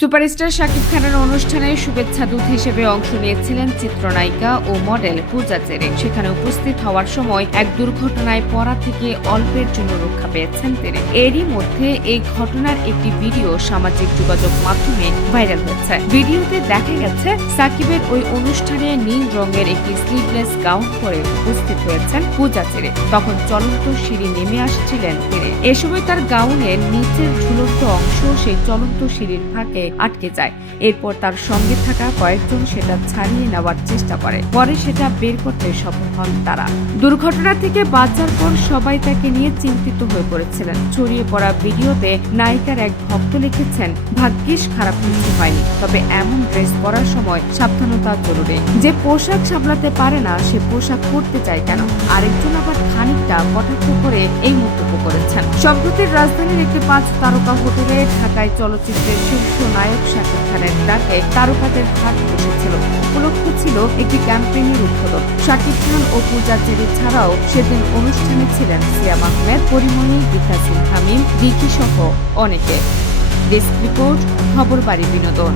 Superstar Shakib খানের অনুষ্ঠানে শুভেচ্ছা দূত হিসেবে অংশ নিয়েছিলেন চিত্রনায়িকা ও মডেল পূজা চেরি। সেখানে উপস্থিত হওয়ার সময় এক দুর্ঘটনায় পড়া থেকে অল্পের জন্য রক্ষা পেয়েছেন তিনি। এরই মধ্যে এই ঘটনার একটি ভিডিও সামাজিক যোগাযোগ মাধ্যমে ভাইরাল হয়েছে। ভিডিওতে দেখা গেছে সাকিবের ওই অনুষ্ঠানে নীল রঙের একটি স্লিভলেস গাউন পরে উপস্থিত হয়েছেন পূজা চেরি। তখন চলন্ত সিঁড়ি নেমে আসছিলেন তিনি। এ সময় তার গাউনের নিচের ঝুলন্ত অংশ সেই চলন্ত সিঁড়ির ফাঁকে আটকে যায়। এরপর তার সঙ্গে থাকা কয়েকজন সেটা ছাড়িয়ে নেওয়ার চেষ্টা করে। পরে সেটা বের করতে সফল হন তারা। দুর্ঘটনা থেকে বাঁচার পর সবাই তাকে নিয়ে চিন্তিত হয়ে পড়েছিলেন। ছড়িয়ে পড়া ভিডিওতে নায়িকার এক ভক্ত লিখেছেন, ভাগ্যিস খারাপ কিছু হয়নি, তবে এমন ড্রেস পরার সময় সাবধানতা জরুরি। যে পোশাক সামলাতে পারে না সে পোশাক পরতে চায় কেন? আরেকজন আবার খানিকটা কটাক্ষ করে এই মন্তব্য করেছেন। সম্প্রতি রাজধানীর একটি 5 তারকা হোটেলে ঢাকায় চলচ্চিত্রের শীর্ষ নায়ক শাকিব খানের ডাকে তারকাদের হাট বসেছিল। উপলক্ষ ছিল একটি ক্যাম্পেইনের উদ্বোধন। শাকিব খান ও পূজা চেরি ছাড়াও সেদিন অনুষ্ঠানে ছিলেন সিয়াম আহমেদ, পরিমণি, গীতা সিং, হামিম, রিকি সহ অনেকে। ডেস্ক রিপোর্ট, খবর বাড়ি বিনোদন।